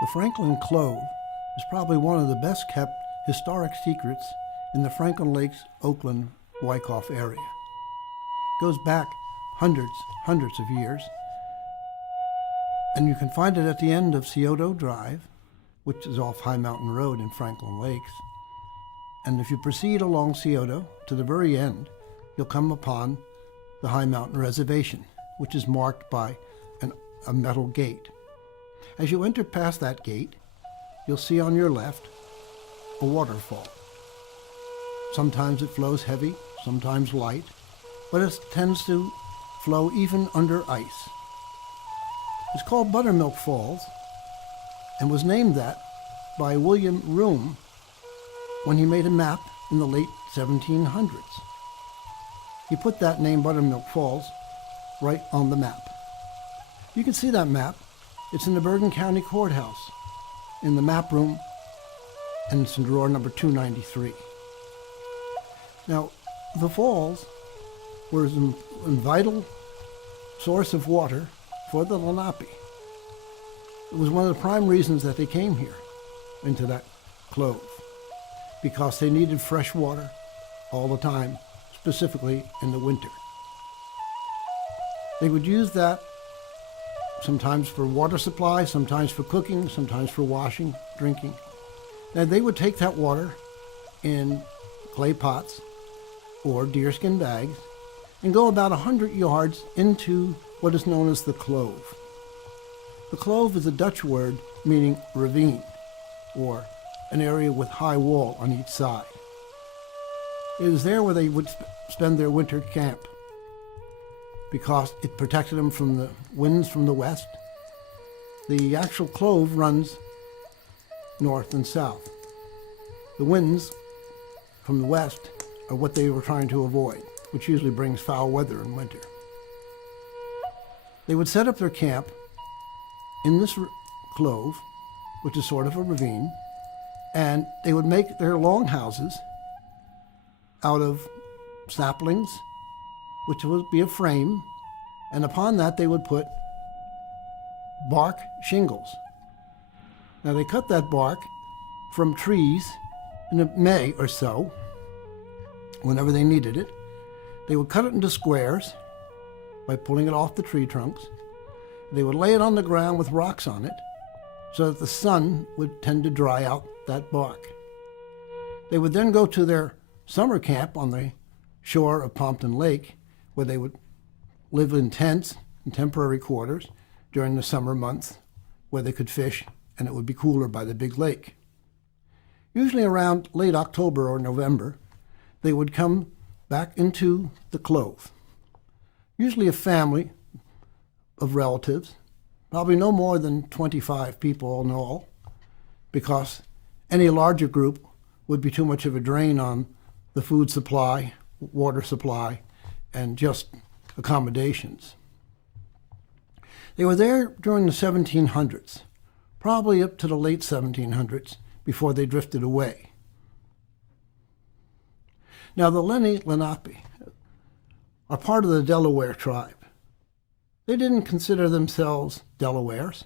The Franklin Clove is probably one of the best kept historic secrets in the Franklin Lakes, Oakland, Wyckoff area. It goes back hundreds of years, and you can find it at the end of Scioto Drive, which is off High Mountain Road in Franklin Lakes. And if you proceed along Scioto to the very end, you'll come upon the High Mountain Reservation, which is marked by a metal gate. As you enter past that gate, you'll see on your left a waterfall. Sometimes it flows heavy, sometimes light, but it tends to flow even under ice. It's called Buttermilk Falls and was named that by William Roome when he made a map in the late 1700s. He put that name Buttermilk Falls right on the map. You can see that map. It's in the Bergen County Courthouse in the map room, and it's in drawer number 293. Now, the falls were a vital source of water for the Lenape. It was one of the prime reasons that they came here into that clove, because they needed fresh water all the time, specifically in the winter. They would use that sometimes for water supply, sometimes for cooking, sometimes for washing, drinking. Now they would take that water in clay pots or deerskin bags and go about 100 yards into what is known as the clove. The clove is a Dutch word meaning ravine, or an area with high wall on each side. It was there where they would spend their winter camp, because it protected them from the winds from the west. The actual clove runs north and south. The winds from the west are what they were trying to avoid, which usually brings foul weather in winter. They would set up their camp in this clove, which is sort of a ravine, and they would make their longhouses out of saplings, which would be a frame, and upon that they would put bark shingles. Now they cut that bark from trees in May or so, whenever they needed it. They would cut it into squares by pulling it off the tree trunks. They would lay it on the ground with rocks on it so that the sun would tend to dry out that bark. They would then go to their summer camp on the shore of Pompton Lake, where they would live in tents and temporary quarters during the summer months, where they could fish and it would be cooler by the big lake. Usually around late October or November, they would come back into the clove. Usually a family of relatives, probably no more than 25 people in all, because any larger group would be too much of a drain on the food supply, water supply, and just accommodations. They were there during the 1700s, probably up to the late 1700s, before they drifted away. Now the Lenni Lenape are part of the Delaware tribe. They didn't consider themselves Delawares.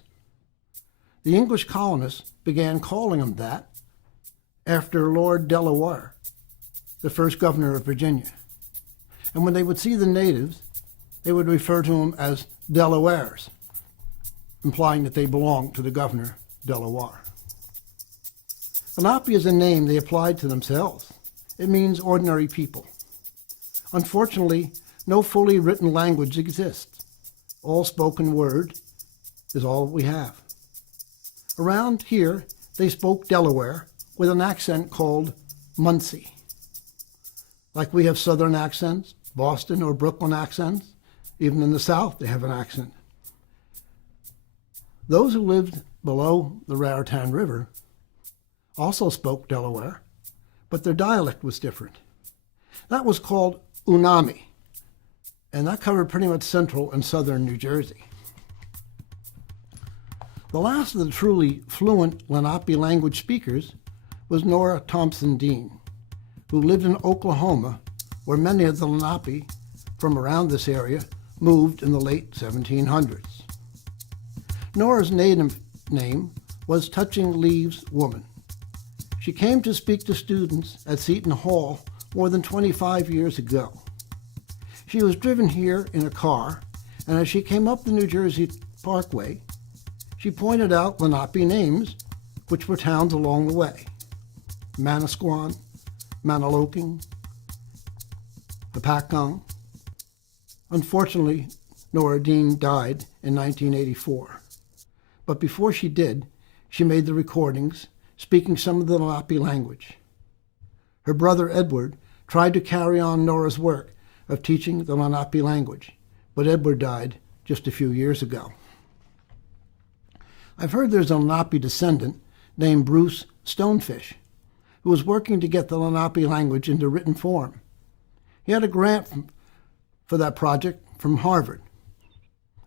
The English colonists began calling them that after Lord Delaware, the first governor of Virginia. And when they would see the natives, they would refer to them as Delawares, implying that they belonged to the governor, Delaware. Lenape is a name they applied to themselves. It means ordinary people. Unfortunately, no fully written language exists. All spoken word is all we have. Around here, they spoke Delaware with an accent called Muncie. Like we have Southern accents, Boston or Brooklyn accents, even in the South they have an accent. Those who lived below the Raritan River also spoke Delaware, but their dialect was different. That was called Unami, and that covered pretty much central and southern New Jersey. The last of the truly fluent Lenape language speakers was Nora Thompson Dean, who lived in Oklahoma, where many of the Lenape from around this area moved in the late 1700s. Nora's native name was Touching Leaves Woman. She came to speak to students at Seton Hall more than 25 years ago. She was driven here in a car, and as she came up the New Jersey Parkway, she pointed out Lenape names, which were towns along the way: Manasquan, Manaloking, Papacong. Unfortunately, Nora Dean died in 1984. But before she did, she made the recordings, speaking some of the Lenape language. Her brother Edward tried to carry on Nora's work of teaching the Lenape language, but Edward died just a few years ago. I've heard there's a Lenape descendant named Bruce Stonefish, who was working to get the Lenape language into written form. He had a grant for that project from Harvard.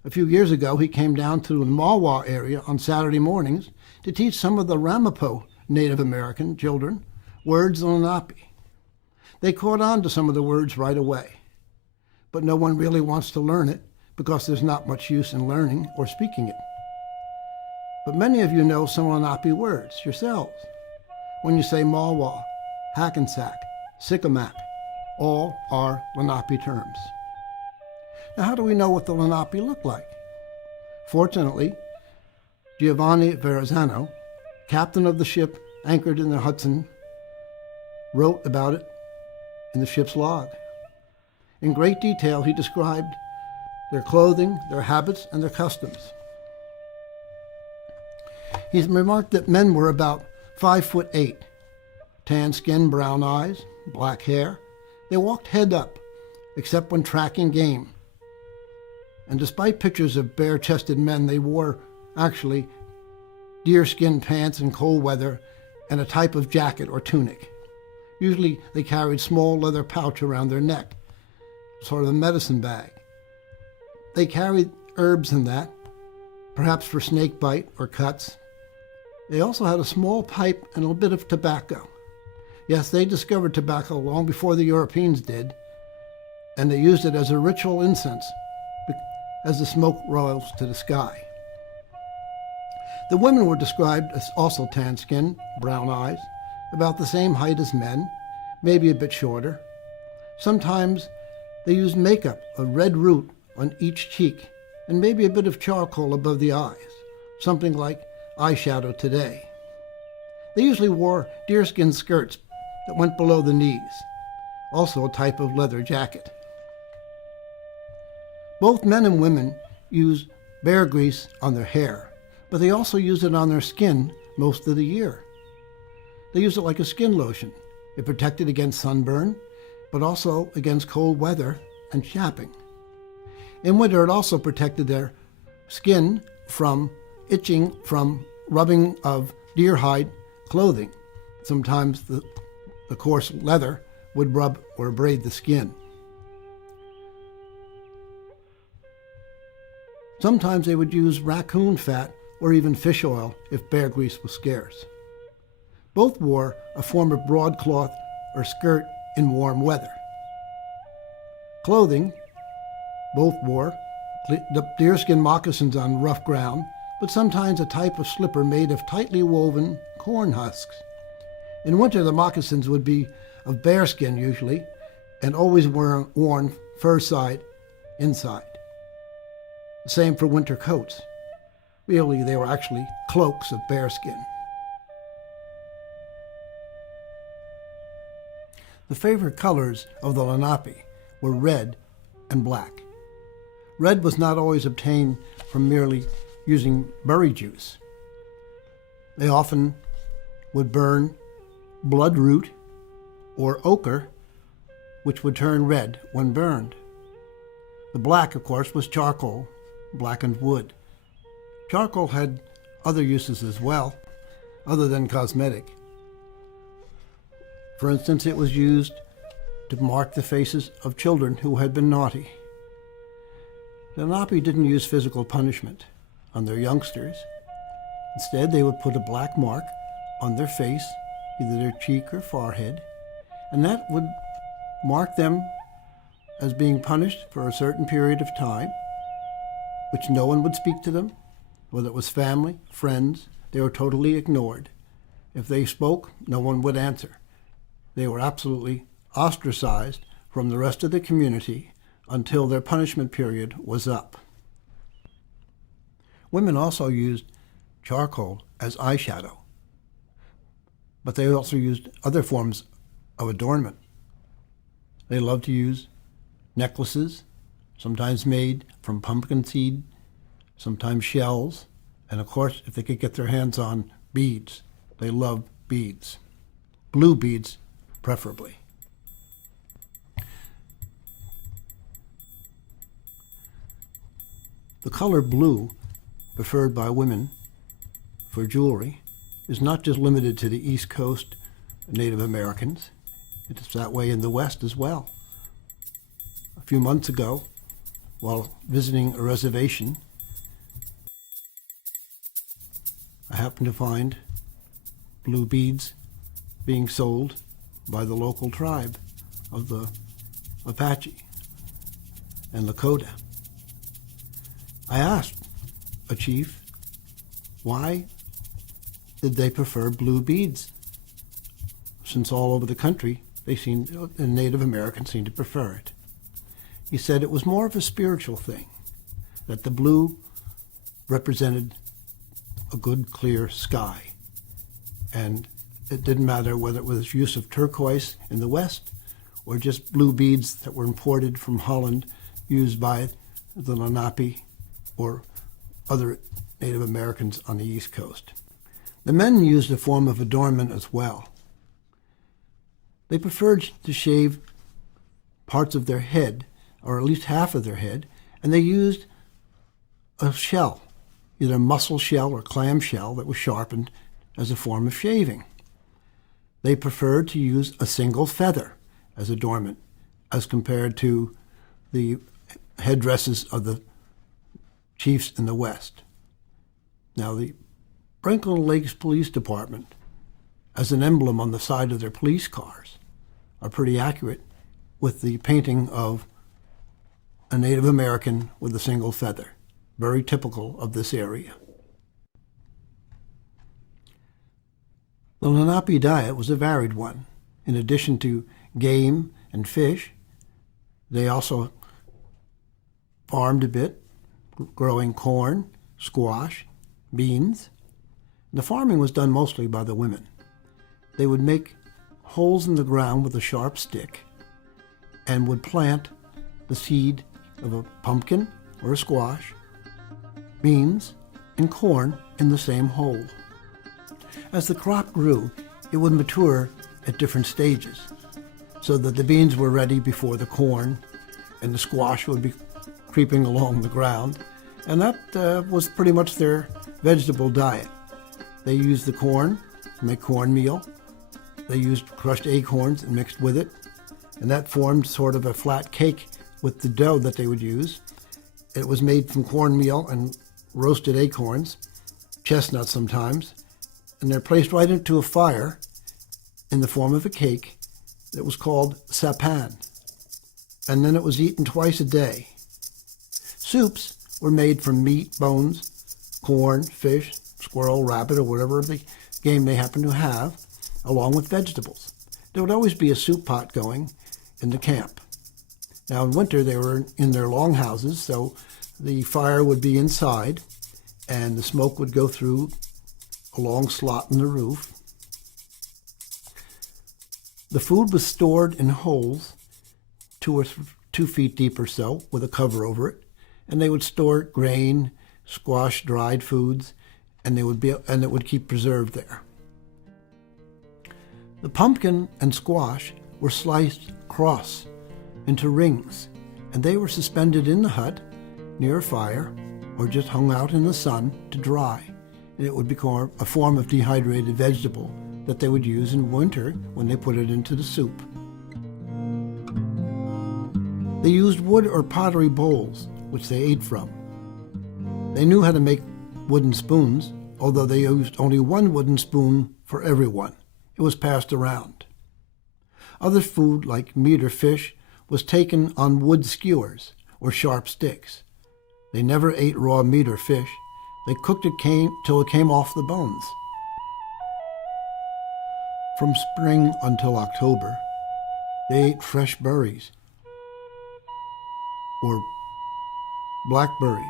A few years ago, he came down to the Mawa area on Saturday mornings to teach some of the Ramapo Native American children words in Lenape. They caught on to some of the words right away, but no one really wants to learn it because there's not much use in learning or speaking it. But many of you know some Lenape words yourselves. When you say Mawa, Hackensack, Sycamac, all are Lenape terms. Now, how do we know what the Lenape look like? Fortunately, Giovanni Verrazano, captain of the ship anchored in the Hudson, wrote about it in the ship's log. In great detail, he described their clothing, their habits, and their customs. He remarked that men were about 5'8", tan skin, brown eyes, black hair. They walked head up, except when tracking game. And despite pictures of bare-chested men, they wore, actually, deerskin pants in cold weather and a type of jacket or tunic. Usually they carried small leather pouch around their neck, sort of a medicine bag. They carried herbs in that, perhaps for snake bite or cuts. They also had a small pipe and a bit of tobacco. Yes, they discovered tobacco long before the Europeans did, and they used it as a ritual incense as the smoke rose to the sky. The women were described as also tan skin, brown eyes, about the same height as men, maybe a bit shorter. Sometimes they used makeup, a red root on each cheek, and maybe a bit of charcoal above the eyes, something like eyeshadow today. They usually wore deerskin skirts that went below the knees, also a type of leather jacket. Both men and women use bear grease on their hair, but they also use it on their skin most of the year. They use it like a skin lotion. It protected against sunburn, but also against cold weather and chapping. In winter, it also protected their skin from itching from rubbing of deer hide clothing. Sometimes the coarse leather would rub or abrade the skin. Sometimes they would use raccoon fat or even fish oil if bear grease was scarce. Both wore a form of broadcloth or skirt in warm weather. Clothing, both wore deerskin moccasins on rough ground, but sometimes a type of slipper made of tightly woven corn husks. In winter, the moccasins would be of bearskin usually, and always worn fur side inside. The same for winter coats. Really, they were actually cloaks of bearskin. The favorite colors of the Lenape were red and black. Red was not always obtained from merely using berry juice. They often would burn bloodroot or ochre, which would turn red when burned. The black, of course, was charcoal, blackened wood. Charcoal had other uses as well, other than cosmetic. For instance, it was used to mark the faces of children who had been naughty. The Lenape didn't use physical punishment on their youngsters. Instead, they would put a black mark on their face, either their cheek or forehead, and that would mark them as being punished for a certain period of time, which no one would speak to them, whether it was family, friends, they were totally ignored. If they spoke, no one would answer. They were absolutely ostracized from the rest of the community until their punishment period was up. Women also used charcoal as eyeshadow, but they also used other forms of adornment. They loved to use necklaces, sometimes made from pumpkin seed, sometimes shells, and of course, if they could get their hands on beads, they loved beads. Blue beads, preferably. The color blue, preferred by women for jewelry, is not just limited to the East Coast Native Americans. It's that way in the West as well. A few months ago, while visiting a reservation, I happened to find blue beads being sold by the local tribe of the Apache and Lakota. I asked a chief, why did they prefer blue beads? Since all over the country, the Native Americans seemed to prefer it. He said it was more of a spiritual thing, that the blue represented a good, clear sky. And it didn't matter whether it was use of turquoise in the West or just blue beads that were imported from Holland, used by the Lenape or other Native Americans on the East Coast. The men used a form of adornment as well. They preferred to shave parts of their head, or at least half of their head, and they used a shell, either a mussel shell or clam shell that was sharpened as a form of shaving. They preferred to use a single feather as adornment, as compared to the headdresses of the chiefs in the West. Now, the Franklin Lakes Police Department, as an emblem on the side of their police cars, are pretty accurate with the painting of a Native American with a single feather, very typical of this area. The Lenape diet was a varied one. In addition to game and fish, they also farmed a bit, growing corn, squash, beans. The farming was done mostly by the women. They would make holes in the ground with a sharp stick and would plant the seed of a pumpkin or a squash, beans, and corn in the same hole. As the crop grew, it would mature at different stages, so that the beans were ready before the corn, and the squash would be creeping along the ground, and that was pretty much their vegetable diet. They used the corn to make cornmeal. They used crushed acorns and mixed with it, and that formed sort of a flat cake with the dough that they would use. It was made from cornmeal and roasted acorns, chestnuts sometimes, and they're placed right into a fire in the form of a cake that was called sapan, and then it was eaten twice a day. Soups were made from meat, bones, corn, fish, squirrel, rabbit, or whatever the game they happened to have, along with vegetables. There would always be a soup pot going in the camp. Now in winter they were in their longhouses, so the fire would be inside and the smoke would go through a long slot in the roof. The food was stored in holes 2 feet deep or so with a cover over it, and they would store grain, squash, dried foods, and it would keep preserved there. The pumpkin and squash were sliced across into rings, and they were suspended in the hut near a fire or just hung out in the sun to dry. And it would become a form of dehydrated vegetable that they would use in winter when they put it into the soup. They used wood or pottery bowls, which they ate from. They knew how to make wooden spoons, although they used only one wooden spoon for everyone. It was passed around. Other food, like meat or fish, was taken on wood skewers or sharp sticks. They never ate raw meat or fish, They cooked it till it came off the bones. From spring until October, they ate fresh berries, or blackberries,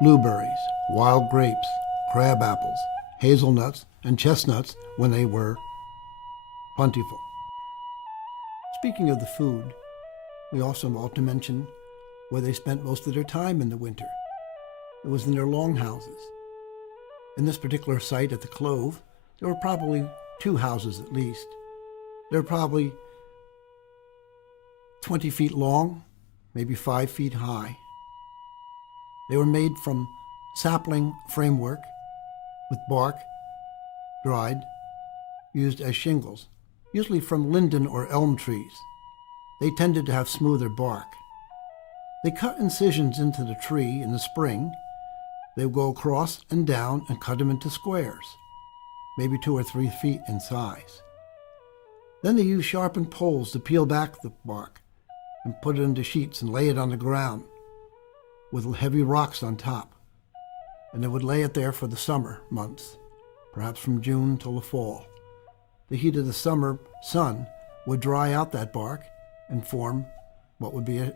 blueberries, wild grapes, crab apples, hazelnuts, and chestnuts when they were plentiful. Speaking of the food, we also ought to mention where they spent most of their time in the winter. It was in their longhouses. In this particular site at the Clove, there were probably 2 houses at least. They're probably 20 feet long, maybe 5 feet high. They were made from sapling framework with bark, dried, used as shingles, usually from linden or elm trees. They tended to have smoother bark. They cut incisions into the tree in the spring. They would go across and down and cut them into squares, maybe 2 or 3 feet in size. Then they used sharpened poles to peel back the bark and put it into sheets and lay it on the ground with heavy rocks on top. And they would lay it there for the summer months, perhaps from June till the fall. The heat of the summer sun would dry out that bark and form what would be a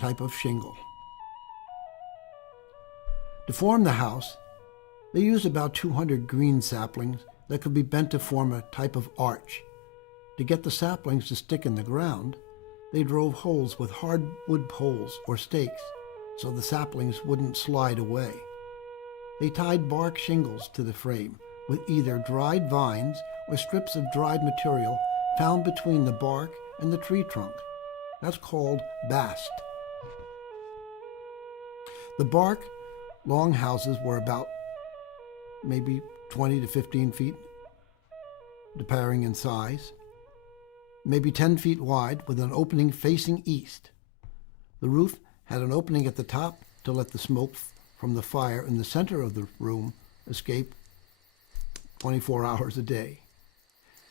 type of shingle. To form the house, they used about 200 green saplings that could be bent to form a type of arch. To get the saplings to stick in the ground, they drove holes with hardwood poles or stakes so the saplings wouldn't slide away. They tied bark shingles to the frame with either dried vines or strips of dried material found between the bark and the tree trunk. That's called bast. The bark longhouses were about maybe 20 to 15 feet, depending in size, maybe 10 feet wide with an opening facing east. The roof had an opening at the top to let the smoke from the fire in the center of the room escape 24 hours a day.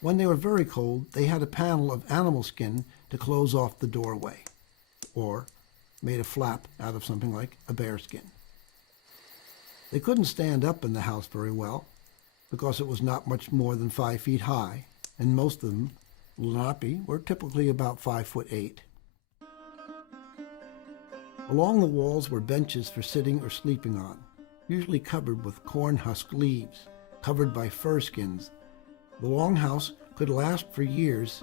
When they were very cold, they had a panel of animal skin to close off the doorway, or made a flap out of something like a bear skin. They couldn't stand up in the house very well because it was not much more than 5 feet high, and most of them, Lenape, were typically about 5'8". Along the walls were benches for sitting or sleeping on, usually covered with corn husk leaves, covered by fur skins. The longhouse could last for years.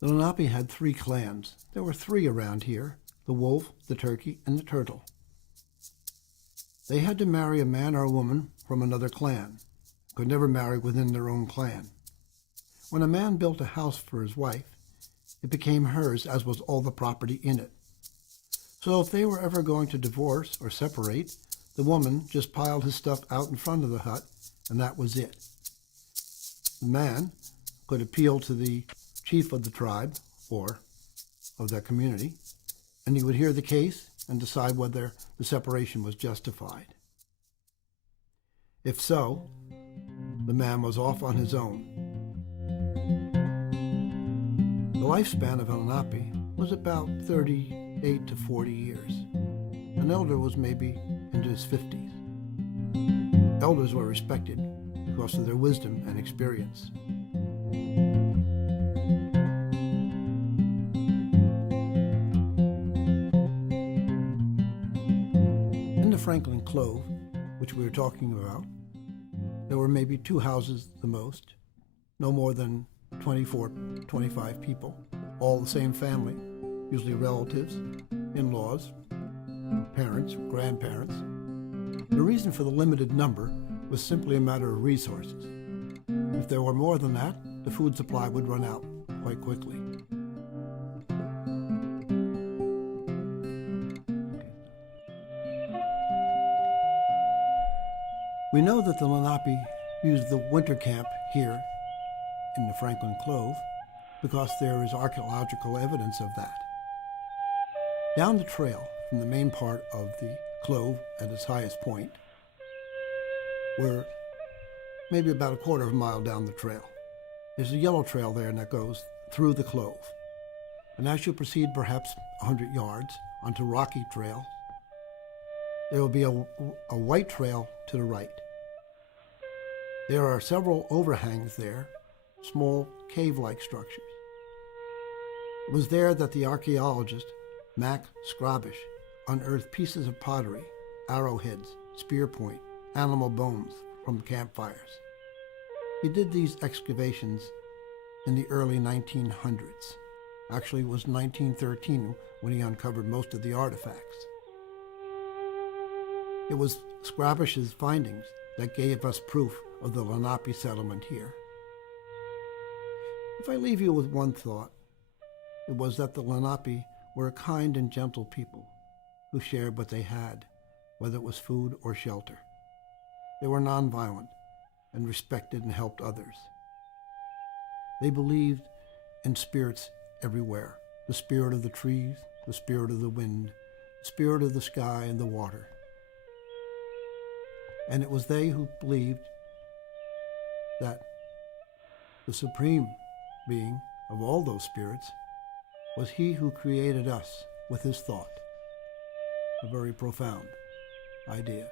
The Lenape had 3 clans. There were 3 around here: the wolf, the turkey, and the turtle. They had to marry a man or a woman from another clan, could never marry within their own clan. When a man built a house for his wife, it became hers, as was all the property in it. So if they were ever going to divorce or separate, the woman just piled his stuff out in front of the hut, and that was it. The man could appeal to the chief of the tribe or of that community, and he would hear the case and decide whether the separation was justified. If so, the man was off on his own. The lifespan of a Lenape was about 38 to 40 years. An elder was maybe into his 50s. Elders were respected because of their wisdom and experience. In the Franklin Clove, which we were talking about, there were maybe 2 houses the most, no more than 24, 25 people, all the same family, usually relatives, in-laws, parents, grandparents. The reason for the limited number was simply a matter of resources. If there were more than that, the food supply would run out quite quickly. We know that the Lenape used the winter camp here in the Franklin Clove because there is archaeological evidence of that. Down the trail from the main part of the Clove at its highest point, we're maybe about a quarter of a mile down the trail. There's a yellow trail there that goes through the Clove. And as you proceed perhaps 100 yards onto rocky trail, there will be a white trail to the right. There are several overhangs there, small cave-like structures. It was there that the archaeologist Mac Scrabish unearthed pieces of pottery, arrowheads, spear point, animal bones from campfires. He did these excavations in the early 1900s. Actually, it was 1913 when he uncovered most of the artifacts. It was Scrabish's findings that gave us proof of the Lenape settlement here. If I leave you with one thought, it was that the Lenape were a kind and gentle people who shared what they had, whether it was food or shelter. They were nonviolent and respected and helped others. They believed in spirits everywhere, the spirit of the trees, the spirit of the wind, the spirit of the sky and the water. And it was they who believed that the supreme being of all those spirits was he who created us with his thought. A very profound idea.